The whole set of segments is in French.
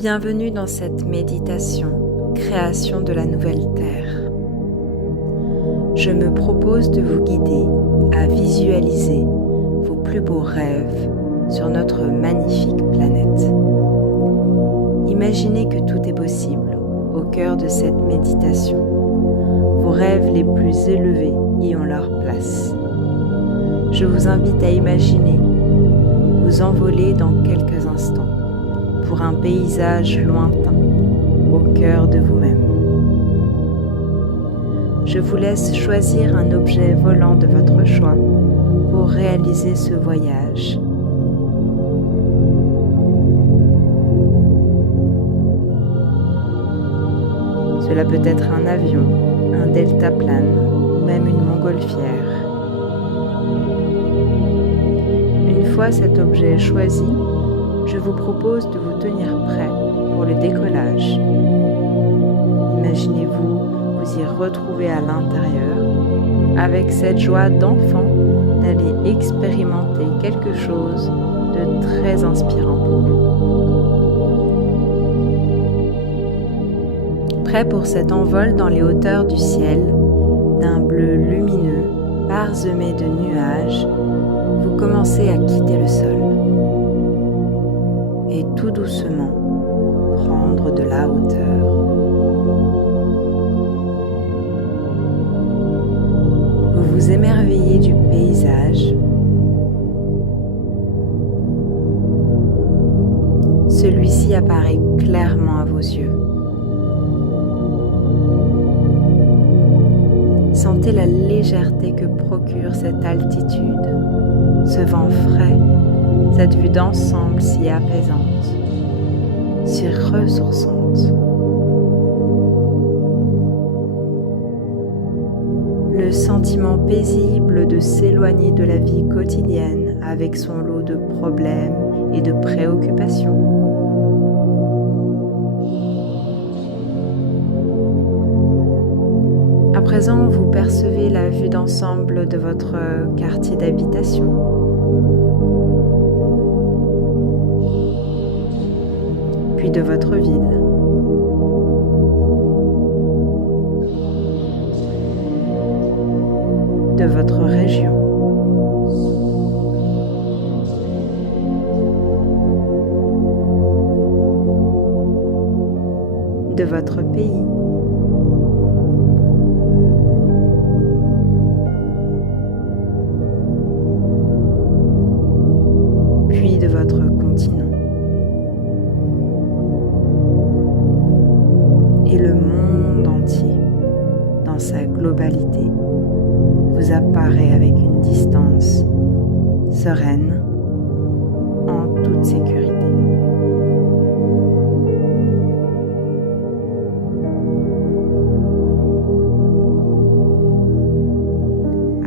Bienvenue dans cette méditation, création de la nouvelle Terre. Je me propose de vous guider à visualiser vos plus beaux rêves sur notre magnifique planète. Imaginez que tout est possible au cœur de cette méditation. Vos rêves les plus élevés y ont leur place. Je vous invite à imaginer vous envoler dans quelques instants pour un paysage lointain au cœur de vous-même. Je vous laisse choisir un objet volant de votre choix pour réaliser ce voyage. Cela peut être un avion, un deltaplane ou même une montgolfière. Une fois cet objet choisi, je vous propose de vous tenir prêt pour le décollage. Imaginez-vous vous y retrouver à l'intérieur avec cette joie d'enfant d'aller expérimenter quelque chose de très inspirant pour vous. Prêt pour cet envol dans les hauteurs du ciel, d'un bleu lumineux parsemé de nuages, vous commencez à quitter le sol et tout doucement prendre de la hauteur. Vous vous émerveillez du paysage. Celui-ci apparaît clairement à vos yeux. Sentez la légèreté que procure cette altitude, ce vent frais, cette vue d'ensemble si apaisante, si ressourçante. Le sentiment paisible de s'éloigner de la vie quotidienne avec son lot de problèmes et de préoccupations. À présent, vous percevez la vue d'ensemble de votre quartier d'habitation. Puis de votre ville. De votre région. De votre pays. Puis de votre continent. Et le monde entier, dans sa globalité, vous apparaît avec une distance sereine, en toute sécurité.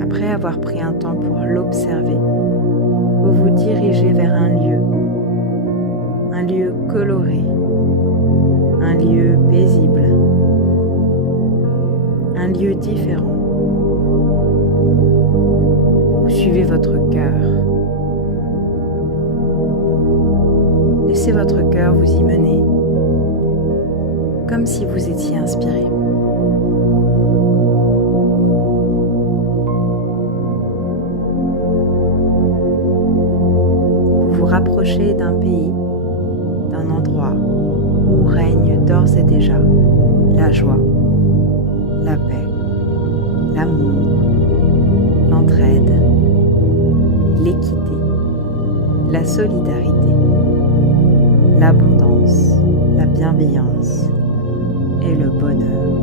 Après avoir pris un temps pour l'observer, vous vous dirigez vers un lieu coloré, un lieu paisible, un lieu différent. Vous suivez votre cœur. Laissez votre cœur vous y mener, comme si vous étiez inspiré. Vous vous rapprochez d'un pays, d'un endroit où règne d'ores et déjà la joie, la paix, l'amour, l'entraide, l'équité, la solidarité, l'abondance, la bienveillance et le bonheur.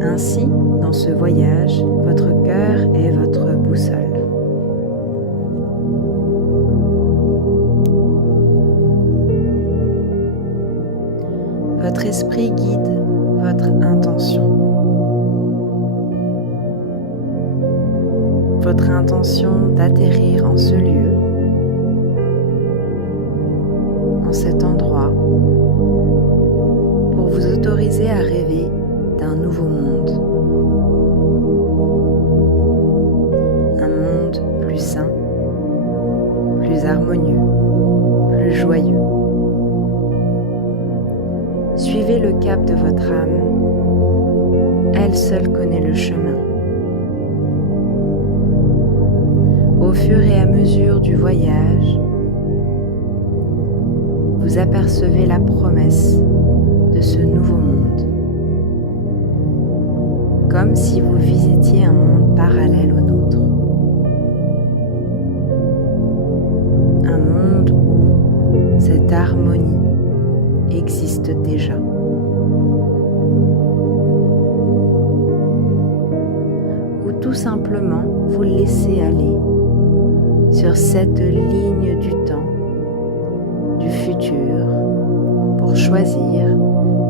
Ainsi, dans ce voyage, votre cœur est votre boussole. Votre esprit guide votre intention. Votre intention d'atterrir en ce lieu, en cet endroit, pour vous autoriser à rêver d'un nouveau monde. Un monde plus sain, harmonieux, plus joyeux. Suivez le cap de votre âme. Elle seule connaît le chemin. Au fur et à mesure du voyage, vous apercevez la promesse de ce nouveau monde, comme si vous visitiez un monde parallèle au nôtre. Un monde où cette harmonie existe déjà. Ou tout simplement vous laissez aller sur cette ligne du temps, du futur, pour choisir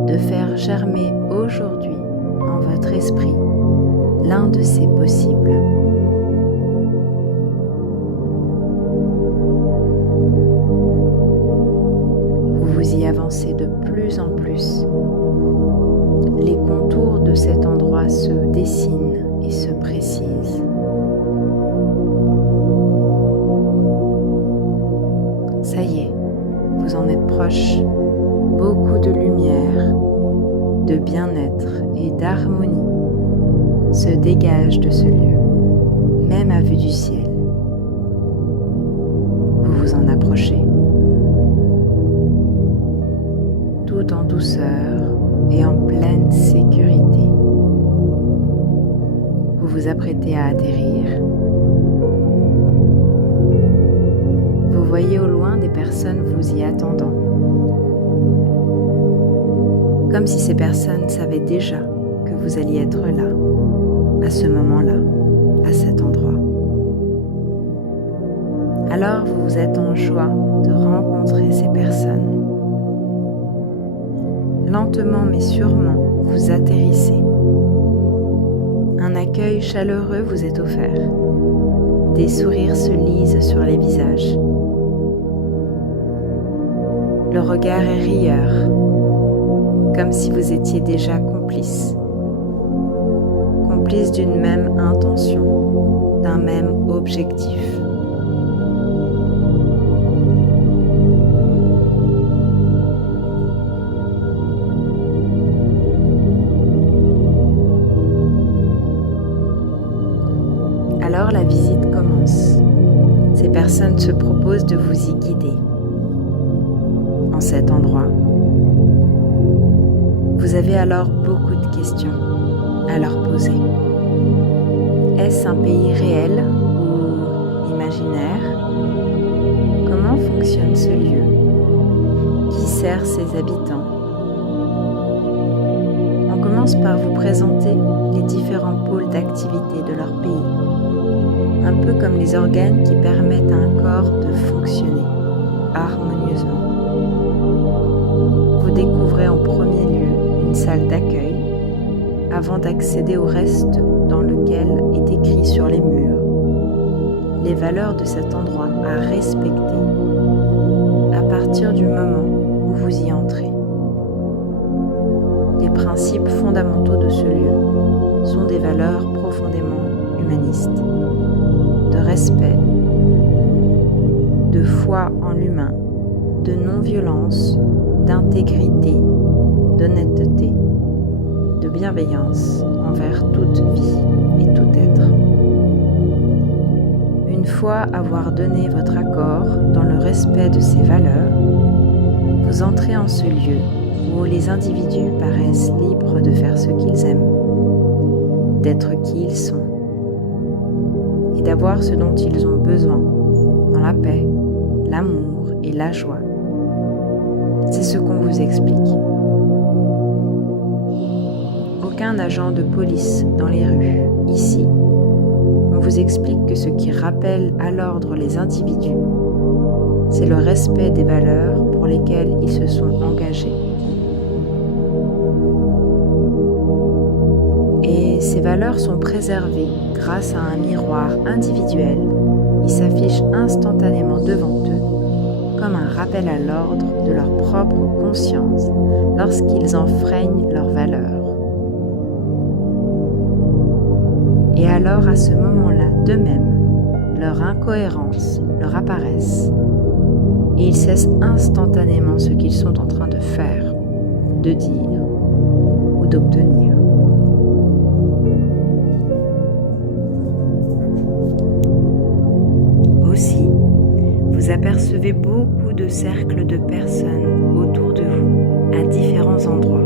de faire germer aujourd'hui en votre esprit l'un de ces possibles. Vous y avancez de plus en plus. Les contours de cet endroit se dessinent et se précisent. Ça y est, vous en êtes proche. Beaucoup de lumière, de bien-être et d'harmonie se dégagent de ce lieu, même à vue du ciel. Vous vous en approchez, tout en douceur et en pleine sécurité. Vous vous apprêtez à atterrir. Vous voyez au loin des personnes vous y attendant, comme si ces personnes savaient déjà que vous alliez être là, à ce moment-là, à cet endroit. Alors vous êtes en joie de rencontrer ces personnes. Lentement mais sûrement, vous atterrissez. Un accueil chaleureux vous est offert. Des sourires se lisent sur les visages. Le regard est rieur, comme si vous étiez déjà complices d'une même intention, d'un même objectif. Alors la visite commence. Ces personnes se proposent de vous y guider en cet endroit. Vous avez alors beaucoup de questions à leur poser. Est-ce un pays réel ou imaginaire? Comment fonctionne ce lieu? Qui sert ses habitants? On commence par vous présenter les différents pôles d'activité de leur pays, un peu comme les organes qui permettent à un corps de fonctionner harmonieusement. Vous découvrez en premier lieu une salle d'accueil avant d'accéder au reste dans lequel est écrit sur les murs les valeurs de cet endroit à respecter à partir du moment où vous y entrez. Les principes fondamentaux de ce lieu sont des valeurs profondément humanistes, de respect, de foi en l'humain, de non-violence, d'intégrité, d'honnêteté, de bienveillance envers toute vie et tout être. Une fois avoir donné votre accord dans le respect de ces valeurs, vous entrez en ce lieu où les individus paraissent libres de faire ce qu'ils aiment, d'être qui ils sont et d'avoir ce dont ils ont besoin dans la paix, l'amour et la joie. C'est ce qu'on vous explique. Aucun agent de police dans les rues, ici. On vous explique que ce qui rappelle à l'ordre les individus, c'est le respect des valeurs pour lesquelles ils se sont engagés. Et ces valeurs sont préservées grâce à un miroir individuel qui s'affiche instantanément devant eux comme un rappel à l'ordre de leur propre conscience lorsqu'ils enfreignent leurs valeurs. Et alors à ce moment-là d'eux-mêmes, leur incohérence leur apparaissent et ils cessent instantanément ce qu'ils sont en train de faire, de dire ou d'obtenir. Aussi, vous apercevez beaucoup de cercles de personnes autour de vous à différents endroits.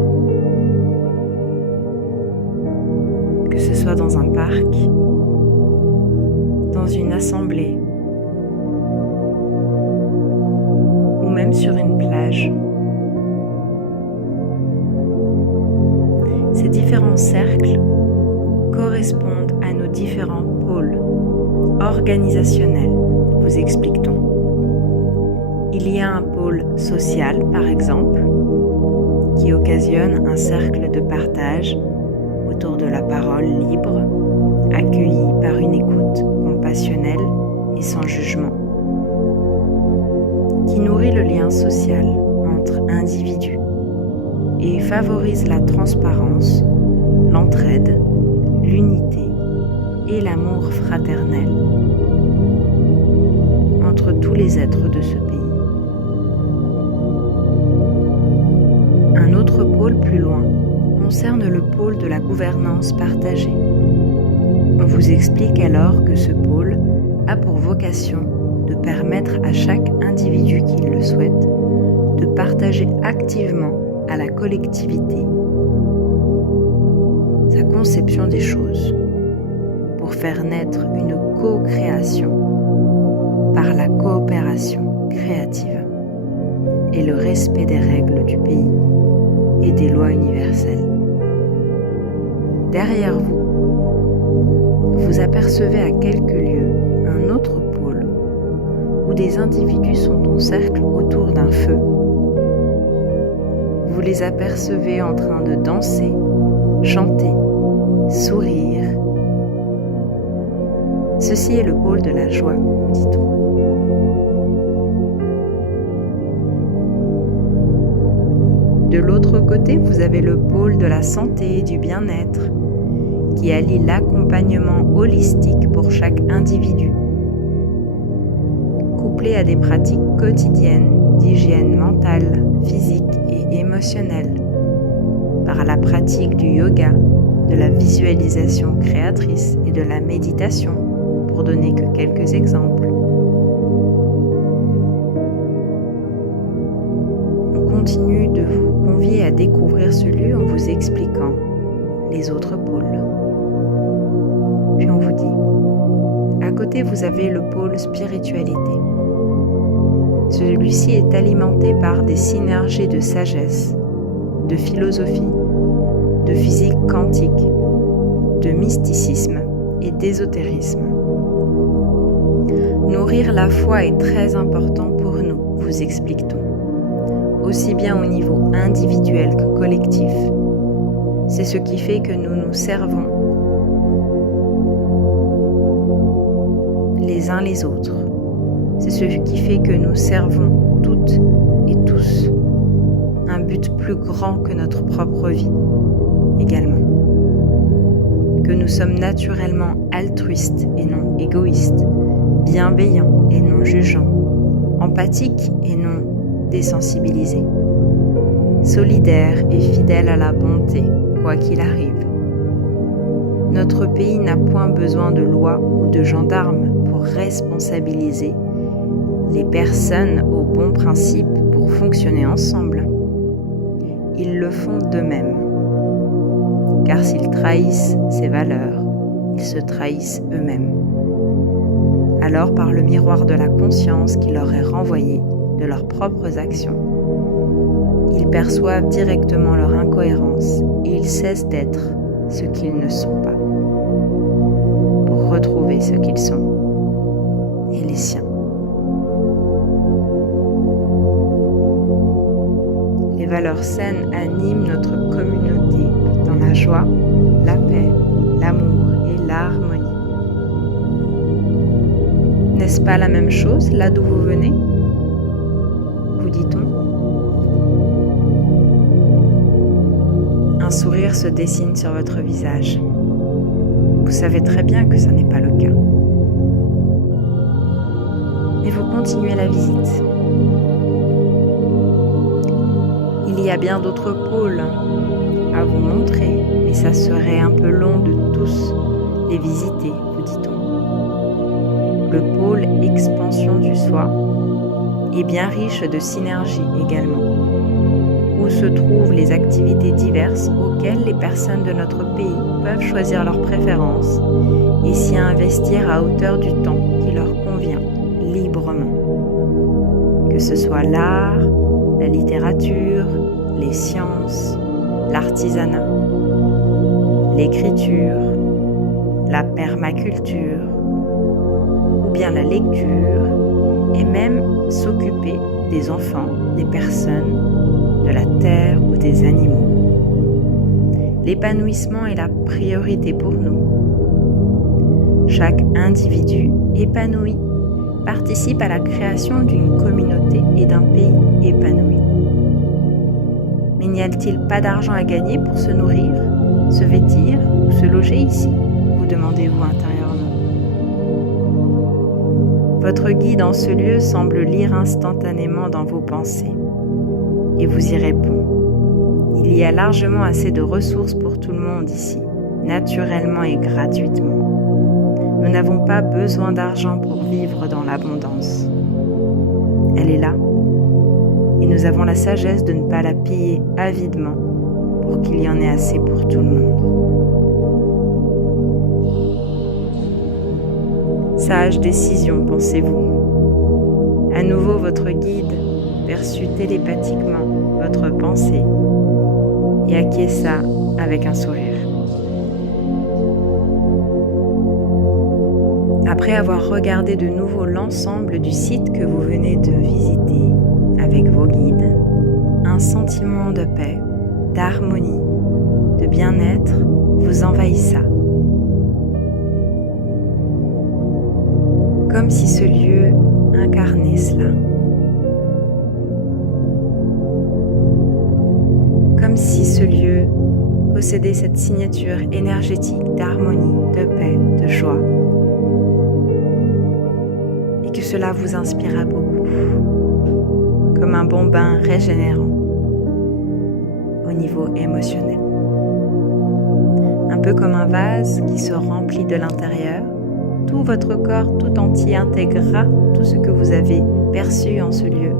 Que ce soit dans un parc, dans une assemblée ou même sur une plage. Ces différents cercles correspondent à nos différents pôles organisationnels, vous explique-t-on. Il y a un pôle social, par exemple, qui occasionne un cercle de partage autour de la parole libre, accueillie par une écoute compassionnelle et sans jugement, qui nourrit le lien social entre individus et favorise la transparence, l'entraide, l'unité et l'amour fraternel entre tous les êtres de ce pays. Un autre pôle plus loin concerne le pôle de la gouvernance partagée. On vous explique alors que ce pôle a pour vocation de permettre à chaque individu qui le souhaite de partager activement à la collectivité sa conception des choses pour faire naître une co-création par la coopération créative et le respect des règles du pays et des lois universelles. Derrière vous, vous apercevez à quelques lieues un autre pôle où des individus sont en cercle autour d'un feu. Vous les apercevez en train de danser, chanter, sourire. Ceci est le pôle de la joie, dit-on. De l'autre côté, vous avez le pôle de la santé et du bien-être, qui allie l'accompagnement holistique pour chaque individu, couplé à des pratiques quotidiennes d'hygiène mentale, physique et émotionnelle, par la pratique du yoga, de la visualisation créatrice et de la méditation, pour donner que quelques exemples. On continue de vous convier à découvrir ce lieu en vous expliquant les autres pôles. Puis on vous dit, à côté vous avez le pôle spiritualité. Celui-ci est alimenté par des synergies de sagesse, de philosophie, de physique quantique, de mysticisme et d'ésotérisme. Nourrir la foi est très important pour nous, vous explique-t-on, aussi bien au niveau individuel que collectif. C'est ce qui fait que nous nous servons les uns les autres. C'est ce qui fait que nous servons toutes et tous un but plus grand que notre propre vie également. Que nous sommes naturellement altruistes et non égoïstes, bienveillants et non jugeants, empathiques et non désensibilisés, solidaires et fidèles à la bonté, quoi qu'il arrive. Notre pays n'a point besoin de lois ou de gendarmes pour responsabiliser les personnes aux bons principes pour fonctionner ensemble. Ils le font d'eux-mêmes, car s'ils trahissent ces valeurs, ils se trahissent eux-mêmes. Alors, par le miroir de la conscience qui leur est renvoyé de leurs propres actions, ils perçoivent directement leur incohérence et ils cessent d'être ce qu'ils ne sont pas, pour retrouver ce qu'ils sont et les siens. Les valeurs saines animent notre communauté dans la joie, la paix, l'amour et l'harmonie. N'est-ce pas la même chose là d'où vous venez? Vous dit-on. Un sourire se dessine sur votre visage. Vous savez très bien que ce n'est pas le cas. Mais continuer la visite. Il y a bien d'autres pôles à vous montrer, mais ça serait un peu long de tous les visiter, vous dit-on. Le pôle expansion du soi est bien riche de synergie également, où se trouvent les activités diverses auxquelles les personnes de notre pays peuvent choisir leurs préférences et s'y investir à hauteur du temps qui leur convient librement. Que ce soit l'art, la littérature, les sciences, l'artisanat, l'écriture, la permaculture, ou bien la lecture, et même s'occuper des enfants, des personnes, de la terre ou des animaux. L'épanouissement est la priorité pour nous. Chaque individu épanoui participe à la création d'une communauté et d'un pays épanoui. Mais n'y a-t-il pas d'argent à gagner pour se nourrir, se vêtir ou se loger ici ? Vous demandez-vous intérieurement. Votre guide en ce lieu semble lire instantanément dans vos pensées et vous y répond. Il y a largement assez de ressources pour tout le monde ici, naturellement et gratuitement. Nous n'avons pas besoin d'argent pour vivre dans l'abondance. Elle est là, et nous avons la sagesse de ne pas la piller avidement pour qu'il y en ait assez pour tout le monde. Sage décision, pensez-vous. À nouveau, votre guide perçut télépathiquement votre pensée et acquiesça avec un sourire. Après avoir regardé de nouveau l'ensemble du site que vous venez de visiter avec vos guides, un sentiment de paix, d'harmonie, de bien-être vous envahissa. Comme si ce lieu incarnait cela. Comme si ce lieu possédait cette signature énergétique d'harmonie, de paix, de joie. Et que cela vous inspira beaucoup, comme un bon bain régénérant au niveau émotionnel. Un peu comme un vase qui se remplit de l'intérieur, tout votre corps tout entier intégrera tout ce que vous avez perçu en ce lieu,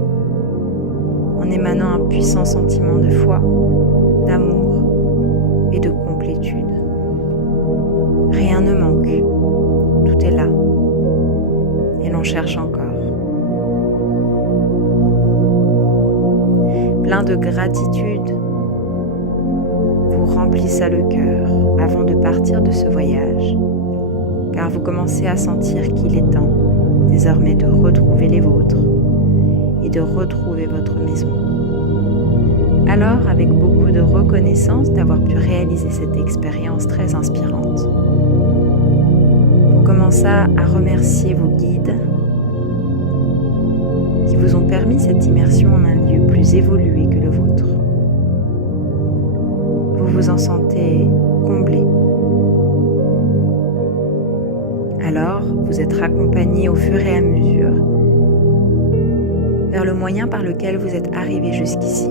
en émanant un puissant sentiment de foi, d'amour et de complétude. Rien ne manque, tout est là, et l'on cherche encore. Plein de gratitude, vous remplissez le cœur avant de partir de ce voyage, car vous commencez à sentir qu'il est temps désormais de retrouver les vôtres et de retrouver votre maison. Alors, avec beaucoup de reconnaissance d'avoir pu réaliser cette expérience très inspirante, vous commencez à remercier vos guides qui vous ont permis cette immersion en un lieu plus évolué que le vôtre. Vous vous en sentez comblé. Alors, vous êtes raccompagné au fur et à mesure vers le moyen par lequel vous êtes arrivé jusqu'ici.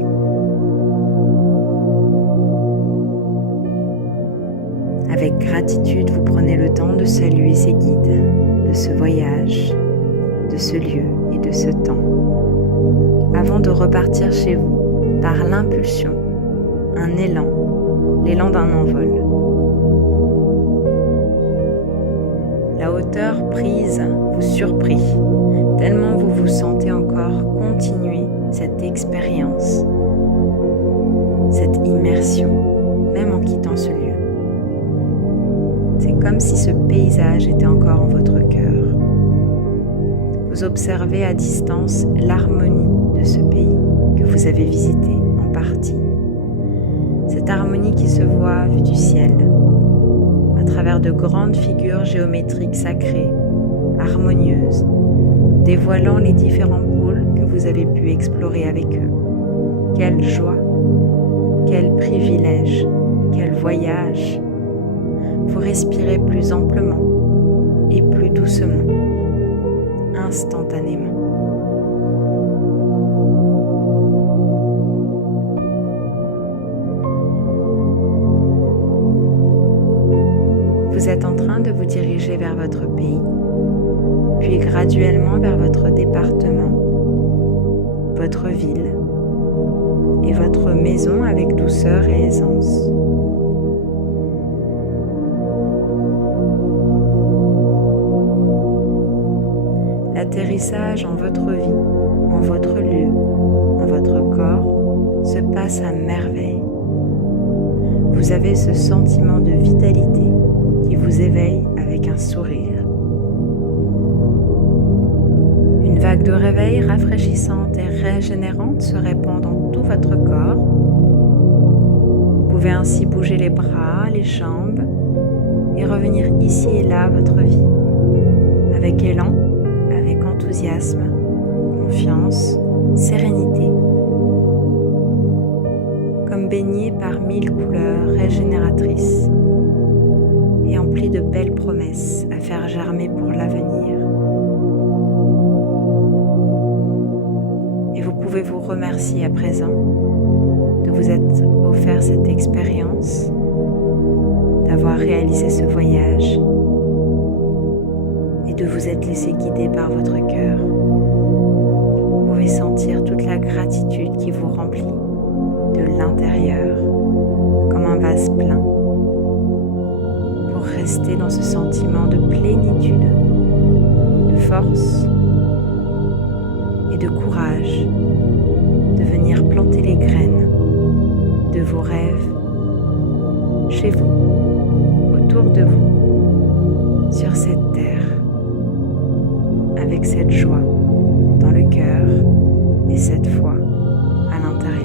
Avec gratitude, vous prenez le temps de saluer ces guides, de ce voyage, de ce lieu et de ce temps, avant de repartir chez vous par l'impulsion, un élan, l'élan d'un envol. La hauteur prise vous surprit, tellement vous vous sentez encore continuer cette expérience, cette immersion, même en quittant ce lieu. C'est comme si ce paysage était encore en votre cœur. Vous observez à distance l'harmonie de ce pays que vous avez visité en partie. Cette harmonie qui se voit vue du ciel, à travers de grandes figures géométriques sacrées, harmonieuses, dévoilant les différents pôles que vous avez pu explorer avec eux. Quelle joie, quel privilège, quel voyage! Vous respirez plus amplement et plus doucement, instantanément. Vous êtes en train de vous diriger vers votre pays, puis graduellement vers votre département, votre ville et votre maison avec douceur et aisance. L'atterrissage en votre vie, en votre lieu, en votre corps se passe à merveille. Vous avez ce sentiment de vitalité qui vous éveille avec un sourire. Une vague de réveil rafraîchissante et régénérante se répand dans tout votre corps. Vous pouvez ainsi bouger les bras, les jambes et revenir ici et là à votre vie, avec élan, avec enthousiasme, confiance, sérénité, comme baigné par 1000 couleurs régénératrices et empli de belles promesses à faire germer pour l'avenir. Et vous pouvez vous remercier à présent de vous être offert cette expérience, d'avoir réalisé ce voyage et de vous être laissé guider par votre cœur. Vous pouvez sentir toute la gratitude qui vous remplit de l'intérieur comme un vase plein pour rester dans ce sentiment de plénitude, de force et de courage de venir planter les graines de vos rêves chez vous, autour de vous, sur cette terre, avec cette joie dans le cœur et cette foi à l'intérieur.